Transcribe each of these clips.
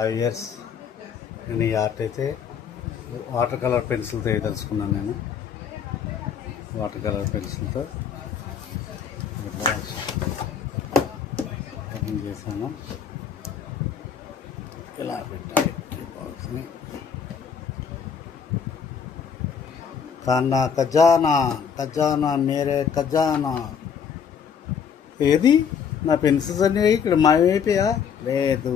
5 years నేను ఈ art అయితే వాటర్ కలర్ పెన్సిల్తో తెలుసుకున్నాను. నేను వాటర్ కలర్ పెన్సిల్తో ఓపెన్ చేశాను. ఇలా పెట్టాలి ఈ బాక్స్ని. ఖానా ఖజానా ఖజానా మేరే ఖజానా. ఏది నా పెన్సిల్స్ అన్నీ ఇక్కడ మాయమైపోయా? లేదు,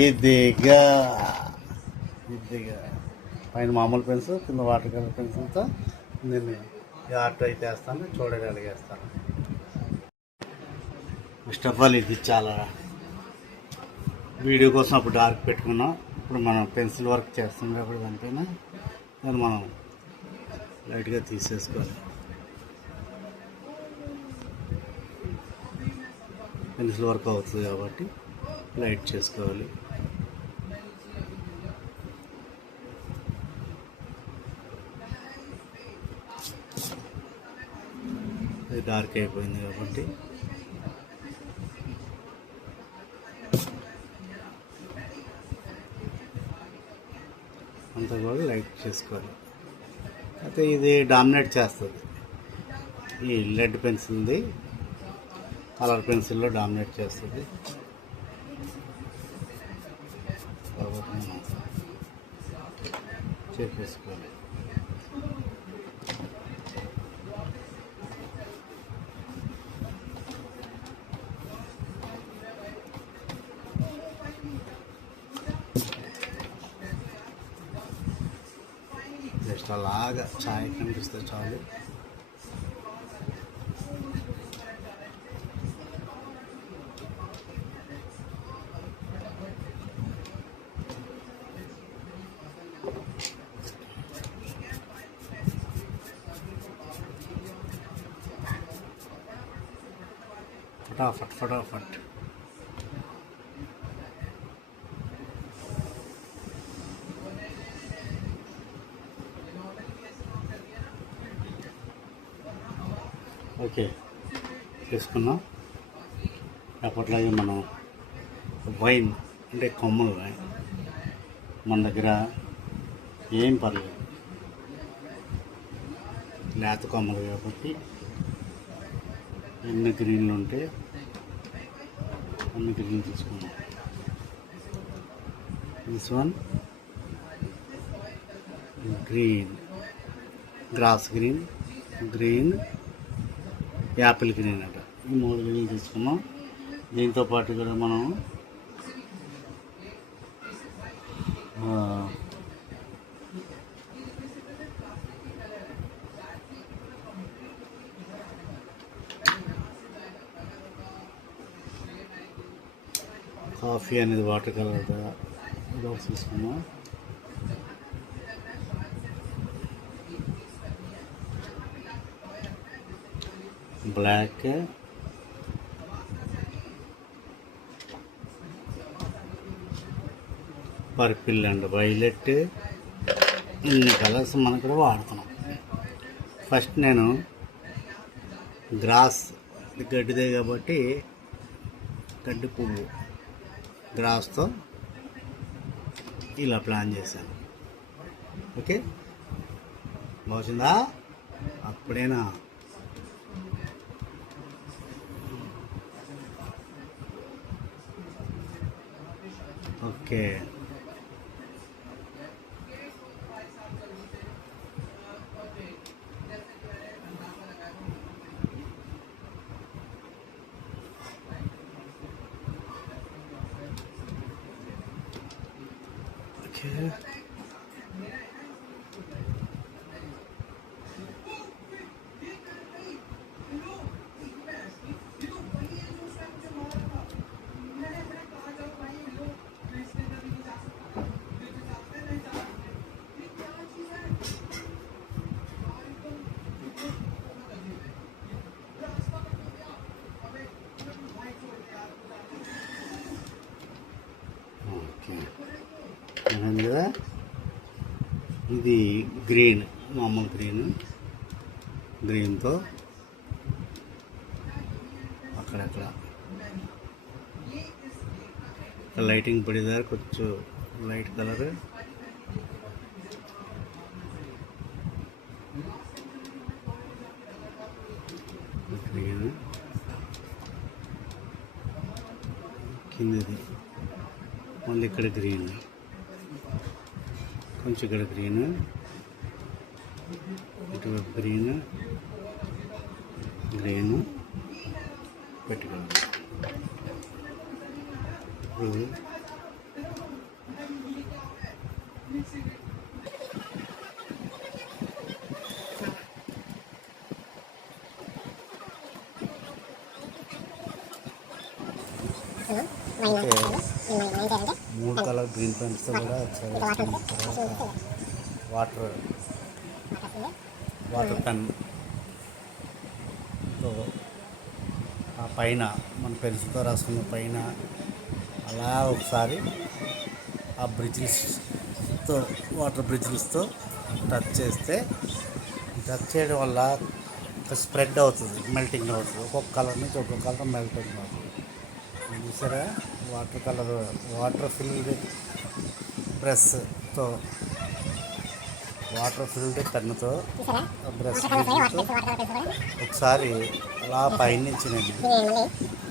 ఇదిగా పైన మామూలు పెన్సిల్, కింద వాటర్ కలర్ పెన్సిల్తో నేను ఈ ఆర్ట్ అయితే వేస్తాను. చూడగలిగేస్తాను. ఫస్ట్ ఆఫ్ ఆల్ ఇది చాలా వీడియో కోసం అప్పుడు డార్క్ పెట్టుకున్నాం. ఇప్పుడు మనం పెన్సిల్ వర్క్ చేస్తాం కాబట్టి దానిపైన దాన్ని మనం లైట్గా తీసేసుకోవాలి. పెన్సిల్ వర్క్ అవుతుంది కాబట్టి లైట్ చేసుకోవాలి. ఇది డార్క్ అయిపోయింది కాబట్టి అంతా కూడా లైట్ చేసుకోవాలి. అయితే ఇది డామినేట్ చేస్తుంది. ఈ లెడ్ పెన్సిల్ది కలర్ పెన్సిల్లో డామినేట్ చేస్తుంది కాబట్టి మనం చేసేసుకోవాలి. జస్ట్ అలాగా ఛాయ్ కనిపిస్తే చాలు. फटाफट फटाफट ఓకే తీసుకున్నాం. అప్పట్లాగే మనం వైన్ అంటే కొమ్మలు మన దగ్గర ఏం పర్లేదు, లేత కొమ్మలు కాబట్టి ఎన్ని గ్రీన్లు ఉంటే అన్ని గ్రీన్ తీసుకున్నాం. This one green, gross green, green, Apple green అట. ఈ 3 గ్రీన్లు తీసుకున్నాం. దీంతో పాటు కూడా మనం కాఫీ అనేది వాటర్ కలర్ బాక్స్ తీసుకున్నాం. బ్లాక్, పర్పిల్ అండ్ వైలెట్, ఇన్ని కలర్స్ మనం ఇక్కడ వాడుతున్నాం. ఫస్ట్ నేను గ్రాస్ గడ్డిదే కాబట్టి గడ్డి పువ్వు గ్రాస్తో ఇలా ప్లాన్ చేశాను. ఓకే, బాగుందా? అప్పుడేనా ఓకే. Okay. కదా ఇది గ్రీన్, మామూలు గ్రీన్తో అక్కడక్కడ లైటింగ్ పడేదారు కొంచెం లైట్ కలర్ గ్రీన్ కిందది మళ్ళీ ఇక్కడ గ్రీన్ కొంచెం ఇక్కడ గ్రీన్ ఇటువైపు గ్రీన్ గ్రీన్ పెట్టుకోవాలి. ఇప్పుడు మూడు కలర్ గ్రీన్ పెయింట్స్తో కూడా వాటర్ పెన్తో ఆ పైన మన పెన్సిల్తో రాసుకున్న పైన అలా ఒకసారి ఆ బ్రిడ్జిల్స్తో వాటర్ బ్రిడ్జిల్స్తో టచ్ చేయడం వల్ల స్ప్రెడ్ అవుతుంది, మెల్టింగ్ అవుతుంది. ఒక్కొక్క కలర్ నుంచి ఒక్కొక్క కలర్ మెల్టింగ్ అవుతుంది. చూసారా వాటర్ ఫిల్డ్ బ్రష్తో పెన్నుతో బ్రష్ ఒకసారి అలా పైనుంచి నేను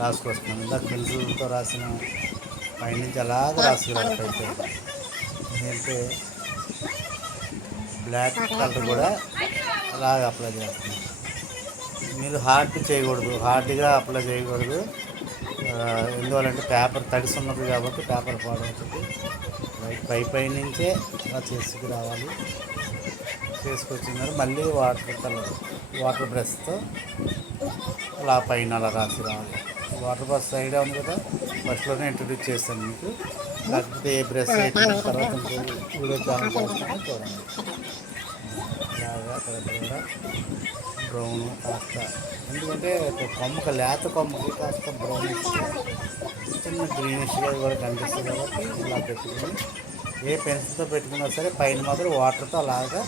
రాసుకొస్తున్నాను. ఇందాక పెన్సిల్తో రాసిన పైనుంచి అలాగ రాసుకురాకపోతే ఏంటంటే బ్లాక్ కలర్ కూడా అలాగ అప్లై చేస్తున్నాను. మీరు హార్డ్గా అప్లై చేయకూడదు. ఎందువల్లంటే పేపర్ తడిసి ఉన్నది కాబట్టి పేపర్ పాడవుతుంది. పై నుంచే అలా రావాలి. చేసుకొచ్చినారు మళ్ళీ వాటర్ బ్రష్తో అలా పైన అలా రాసి రావాలి. వాటర్ బ్రష్ సైడ్ ఉంది కదా, ఫస్ట్లోనే ఇంట్రడ్యూస్ చేస్తాను మీకు. లేకపోతే ఏ బ్రష్ అయితే తర్వాత వీడియో ఛానల్ చేస్తాను చూడండి. ఇలాగా కూడా బ్రౌన్ కాస్త, ఎందుకంటే లేత కొమ్మకి కాస్త బ్రౌనిష్ చిన్న గ్రీనిష్గా కూడా కనిపిస్తుంది కాబట్టి ఇలా పెట్టుకుని ఏ పెన్సిల్తో పెట్టుకున్నా సరే పైన మాత్రం వాటర్తో అలాగా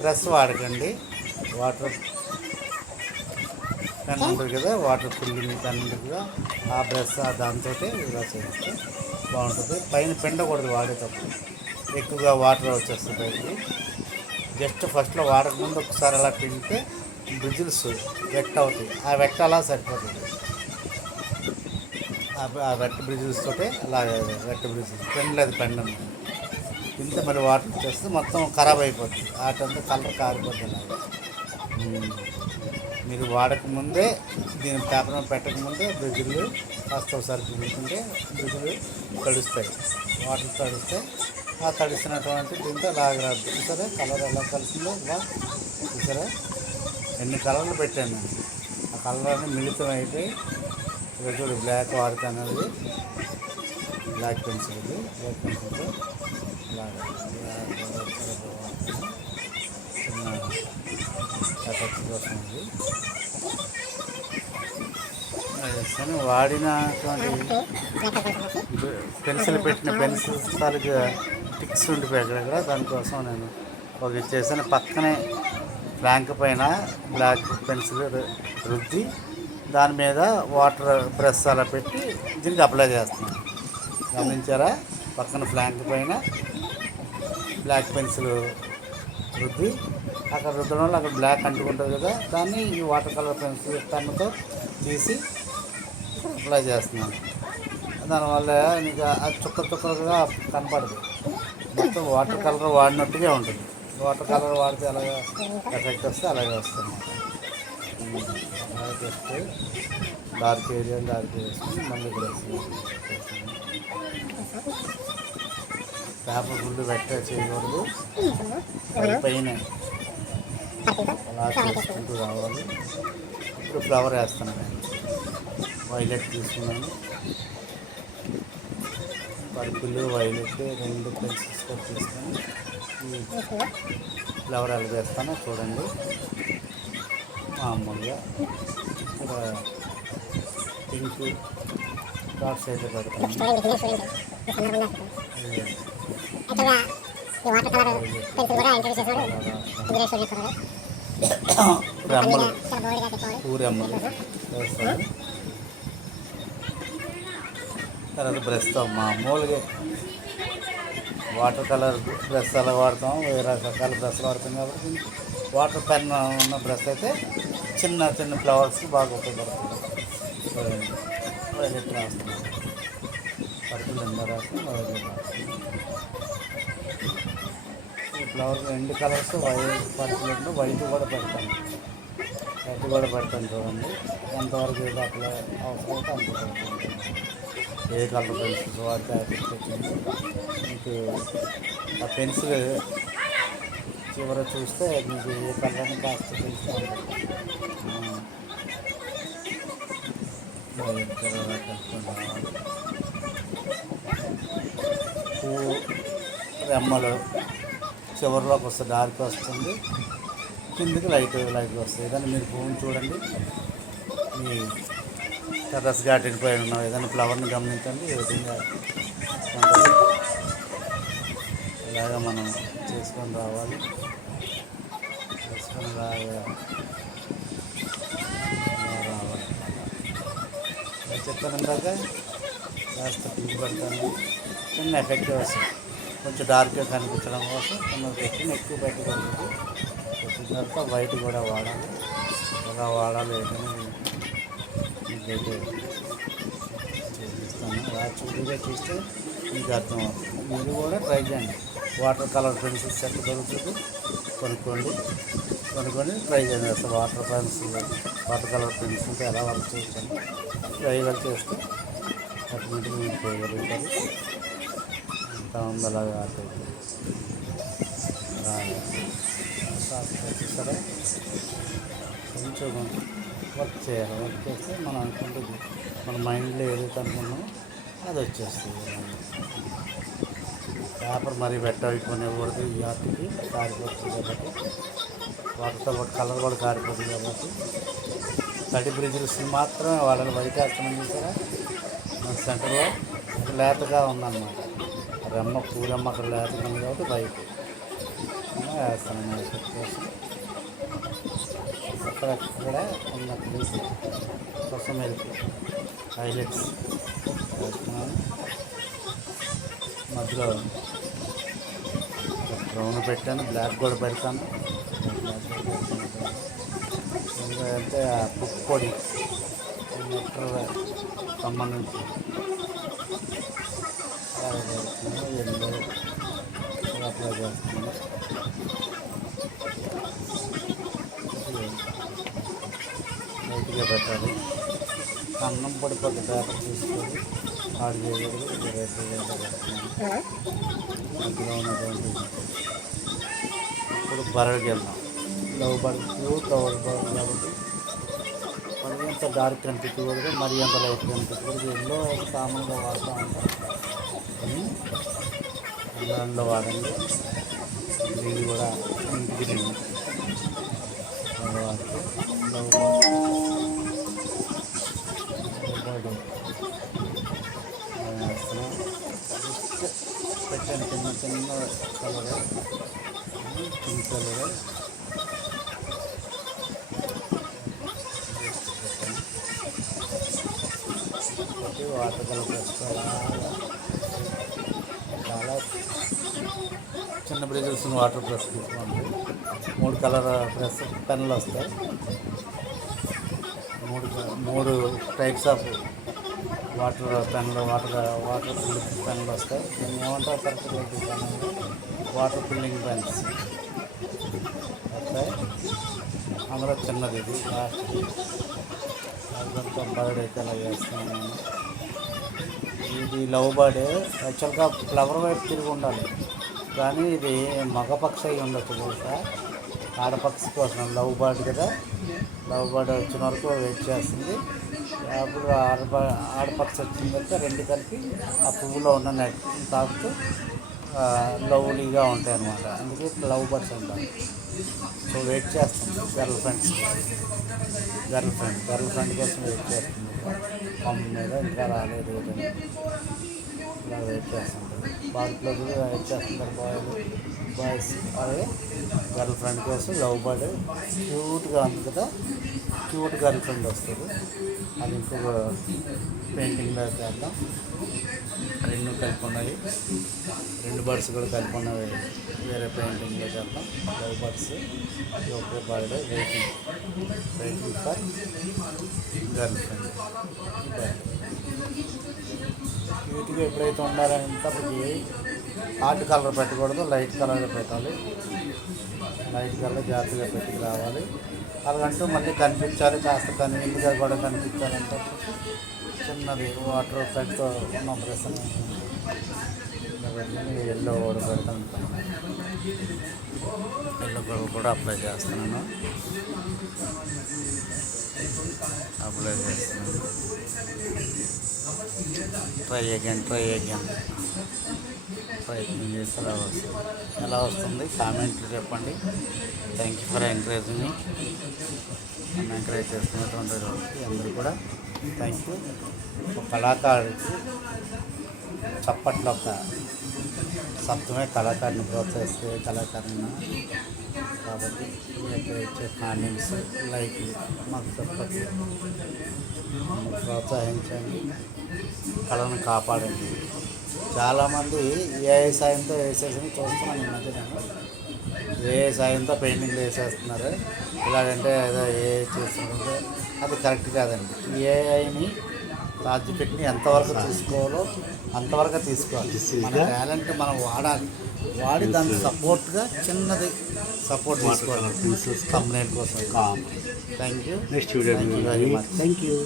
బ్రష్ వాడకండి. వాటర్ పెన్ ఉంటుంది కదా, వాటర్ ఫిల్లింగ్ పెన్ ఉంటుంది కదా, ఆ బ్రష్ దాంతో ఇలా చేస్తే బాగుంటుంది. పైన పిండకూడదు వాడేటప్పుడు, ఎక్కువగా వాటర్ వచ్చేస్తుంది బయటికి. జస్ట్ ఫస్ట్లో వాడకముందు ఒకసారి అలా పిండితే బ్రిజిల్స్ వెట్ అవుతాయి. ఆ వెట్ అలా సరిపోతుంది. ఆ వెట్ బ్రిజిల్స్ తోటే అలా పెండలేదు పెండను ఇంత మరి వాటర్ చేస్తే మొత్తం ఖరాబ్ అయిపోతుంది. వాటంతా కలర్ కారిపోతుంది. అలాగే మీరు వాడకముందే దీని పేపర్ పెట్టకముందే బ్రిజిల్లు కాస్త ఒకసారి పిండుకుంటే బ్రిజిల్లు తడుస్తాయి. వాటర్ తడిస్తే ఆ తడిసినటువంటి దీంతో లాగరాదు. చూసారా కలర్ ఎలా కలిసిందో ఇలా చూసారా, ఎన్ని కలర్లు పెట్టాను నేను. ఆ కలర్ అన్నీ మిళితం అయిపోయి ఇక్కడ చూడు బ్లాక్ వాడతాను. అది బ్లాక్ పెన్సిల్తో ఇలాగా చిన్న ఎఫెక్ట్స్ కోసం ఉంది. కానీ వాడినటువంటి పెన్సిల్ పెట్టిన పెన్సిల్స్ తాలూకా టిక్స్ ఉండిపోయి అక్కడ, దానికోసం నేను ఒక చేసిన పక్కనే ఫ్లాంక్ పైన బ్లాక్ పెన్సిల్ రుద్ది దాని మీద వాటర్ బ్రష్ అలా పెట్టి దీనికి అప్లై చేస్తున్నాను. గమనించారా, పక్కన ఫ్లాంక్ పైన బ్లాక్ పెన్సిల్ రుద్ది అక్కడ రుద్దడం వల్ల అక్కడ బ్లాక్ అంటుకుంటుంది కదా, దాన్ని ఈ వాటర్ కలర్ పెన్సిల్ పెన్నుతో తీసి అప్లై చేస్తున్నాను. దానివల్ల నీకు అది చుక్కలుగా కనపడదు, మొత్తం వాటర్ కలర్ వాడినట్టుగా ఉంటుంది. వాటర్ కలర్ వాడితే అలాగే ఎఫెక్ట్ వస్తే అలాగే వస్తుంది. జస్ట్ డార్క్ ఏరియా వేసుకుని మళ్ళీ బ్రష్ పేపర్ ఫుల్ చేయకూడదు. పైన అలా చేసుకుంటూ రావాలి. ఇప్పుడు ఫ్లవర్ వేస్తాను. నేను వైలెట్ తీసుకున్నాను, పర్పుల్ వైలెట్ 2 పెన్సిల్స్ తీసుకొని ఫ్లవర్ ఎలా వేస్తానో చూడండి. మామూలుగా ఇక్కడ పింక్ డాట్స్ అయితే పెడతాను. రెమ్మలు వేస్తాను. తర్వాత బ్రష్తో మామూలుగా వాటర్ కలర్ బ్రష్ అలా వాడతాం, వేరే రకాల బ్రష్లు వాడతాం కాబట్టి వాటర్ పెన్ ఉన్న బ్రష్ అయితే చిన్న చిన్న ఫ్లవర్స్కి బాగా ఉపయోగపడుతుంది. వైలెట్ రాస్తున్నాం, పర్పుల్ ఎండ రాస్తాం, వైలెట్ రాస్తాం. ఈ ఫ్లవర్ రెండు కలర్స్ పర్పుల్ ఎండు వైట్ కూడా పెడతాను, వైట్ కూడా పెడతాను. చూడండి ఎంతవరకు ఏదో అట్లా అవసరం అయితే అంత పెడతాను. ఏ కలర్ పెన్సిల్స్ వాడితే వచ్చింది మీకు ఆ పెన్సిల్ చివర చూస్తే మీకు ఏ కలర్ అని కాస్త తెలుస్తుంది. పువ్వు రెమ్మలు చివరిలోకి వస్తుంది, డార్క్ వస్తుంది, కిందికి లైట్ వస్తుంది. ఏదైనా మీరు పువ్వుని చూడండి, మీ టెర్రస్ గార్డెన్ పైన ఉన్న ఏదైనా ఫ్లవర్ని గమనించండి. ఏ విధంగా ఉంటుంది ఇలాగా మనం చేసుకొని రావాలి. చేసుకొని రావాలి. చెప్తాను ఇందాక కాస్త పింక్ పెడతాను, చిన్న ఎఫెక్ట్ వస్తుంది. కొంచెం డార్క్గా కనిపించడం కోసం కొంచెం పెట్టిన ఎక్కువ పెట్టకూడదు. పెట్టిన తర్వాత వైట్ కూడా వాడాలి. ఎలా వాడాలి ఏంటని మీకైతే చూపిస్తాను. అలా చూడగా చూస్తే మీకు అర్థమవుతుంది. మీరు కూడా ట్రై చేయండి. వాటర్ కలర్ పెన్సిల్స్ ఎక్కడ దొరుకుతుంది కొనుక్కొని ట్రై చేయండి. అసలు వాటర్ కలర్ పెన్సిల్తో ఎలా వర్క్ చేయొచ్చండి ట్రై వర్క్ చేస్తే ఆటోమేటిక్గా మీరు చేయగలుగుతారు. ఎంత ఉందో అలాగే ఆట చూస్తారా. కొంచెం వర్క్ చేయాలి. వర్క్ చేస్తే మనం అనుకుంటుంది మన మైండ్లో ఏదైతే అనుకున్నామో అది వచ్చేస్తుంది. పేపర్ మరీ అయిపోయినకూడదు. ఈ ఆర్ట్కి కారిపోతుంది కాబట్టి వాటితో పాటు కలర్ కూడా కారిపోతుంది కాబట్టి తడి బ్రిడ్జిల్స్ మాత్రమే వాడాలి. వైట్ వేస్తామని చూసారా మన సెంటర్లో లేతగా ఉందన్నమాట. పూలమ్మ అక్కడ లేతగా ఉంది కాబట్టి వైట్ వేస్తాను ఎఫెక్ట్ కోసం. అక్కడక్కడ ఉన్న ప్లేస్ కోసం వెళ్తే హైలైట్స్ వేస్తున్నాను. మధ్యలో బ్రౌన్ పెట్టాను, బ్లాక్ కూడా పెడతాను. ఎందుకంటే ఆ బుక్ పొడి నెక్టర్ సంబంధించి అలాగే పెడుతున్నాను. ఎల్లో అప్లై చేస్తున్నాను. లైట్గా పెట్టాలి. అన్నం పడిపోతే పేపర్ తీసుకొని ఆడు చేయకూడదు. రేట్గా పెడుతున్నాను. మధ్యలో ఉన్నటువంటి ఇప్పుడు బర్డ్కి వెళ్దాం. Love bird cute love bird కాబట్టి మరి అంత డార్క్ కనిపించకూడదు, మరి అంత లైట్ కనిపించకూడదు. ఎల్లో అయితే కామన్గా వాడుతూ ఉంటాం, ఎల్లో వాడండి. గ్రీన్ కూడా గ్రీన్ వాడితే లవ్ బర్డ్ వేస్తున్నాం. పెట్టాను చిన్న చిన్న colour pink colour water colour చాలా చిన్న బ్రషెస్ వాటర్ బ్రష్ తీసుకోండి. 3 కలర్ బ్రష్ పెన్నులు వస్తాయి. 3 టైప్స్ ఆఫ్ వాటర్ పెన్నులు వాటర్ ఫిల్లింగ్ పెన్నులు వస్తాయి. దీన్ని ఏమంటారు కరెక్ట్గా వాటర్ ఫిల్లింగ్ పెన్స్ వస్తాయి. అందులో చిన్నది ఇది లాస్ట్ది. అదంతా బర్డ్ అయితే అలా చేస్తున్నాను నేను. ఇది లవ్ బర్డ్. యాక్చువల్గా ఫ్లవర్ వైపు తిరిగి ఉండాలి, కానీ ఇది మగపక్షి అయి ఉండొచ్చు బహుశా. ఆడపక్షి కోసం లవ్ బర్డ్ కదా. లవ్ బర్డ్ వచ్చిన వరకు వెయిట్ చేస్తుంది. అప్పుడు ఆడపక్షి వచ్చిన తర్వాత 2 కలిపి ఆ పువ్వులో ఉన్న నెట్ తాకుతూ లవ్లీగా ఉంటాయి అన్నమాట. అందుకే లవ్ బర్డ్స్ ఉంటాయి. సో వెయిట్ చేస్తుంది గర్ల్ ఫ్రెండ్ కోసం వెయిట్ చేస్తుంది. పంప్ మీద ఇంకా రాలేదు ఇలా వెయిట్ చేస్తుంటారు. పార్క్లో కూడా వెయిట్ చేస్తుంటారు బాయ్స్. అలాగే గర్ల్ ఫ్రెండ్ కోసం లవ్ బర్డ్ క్యూట్గా ఉంది కదా, క్యూట్ గర్ల్ ఫ్రెండ్ వస్తుంది. అది ఇంకొక పెయింటింగ్లో చేద్దాం. రెండు కలిపి ఉన్నాయి, రెండు బర్డ్స్ కూడా కలిపి ఉన్నవి వేరే పెయింటింగ్లో చేద్దాం. Love birds okay bird waiting for girl friend. క్యూట్గా ఎప్పుడైతే ఉండాలంటే అప్పటికి హార్ట్ కలర్ పెట్టకూడదు, లైట్ కలర్ పెట్టాలి. లైట్ కలర్ జాగ్రత్తగా పెట్టుకు రావాలి. అలాగంటూ మళ్ళీ కనిపించాలి, కాస్త కనిపించగా కూడా కనిపించాలంటే చిన్నది వాటర్ ఎఫెక్ట్తో ఉన్న ప్రశ్న ఎల్లో కూడా పెడతాను. ఎల్లో కలర్ కూడా అప్లై చేస్తున్నాను. ట్రై అగైన్ ప్రయత్నం చేసి ఎలా వస్తుంది కామెంట్లు చెప్పండి. Thank you for encouraging me. నన్ను ఎంకరేజ్ చేస్తున్నటువంటి అందరూ కూడా థ్యాంక్ యూ. ఒక కళాకారుడికి చప్పట్లో ఒక శబ్దమే కళాకారుని ప్రోత్సహిస్తే కళాకారుని. కాబట్టి ఇచ్చే కామెంట్స్, లైక్లు మాకు చెప్పట్లు ప్రోత్సహించండి, కళను కాపాడండి. చాలామంది ఏఐ సాయంతో వేసేసి చూస్తున్నాను. ఈ మధ్య నేను ఏఐ సాయంతో పెయింటింగ్లు వేసేస్తున్నారు. ఇలాగంటే ఏదో ఏఐ చేస్తున్నారు, అది కరెక్ట్ కాదండి. ఏఐని రాజు పెట్టి ఎంతవరకు తీసుకోవాలో అంతవరకు తీసుకోవాలి. మన టాలెంట్ మనం వాడి దానికి సపోర్ట్గా చిన్నది సపోర్ట్ తీసుకోవాలి కంప్లైంట్ కోసం. Thank you. Next video. Thank you very much. Thank you.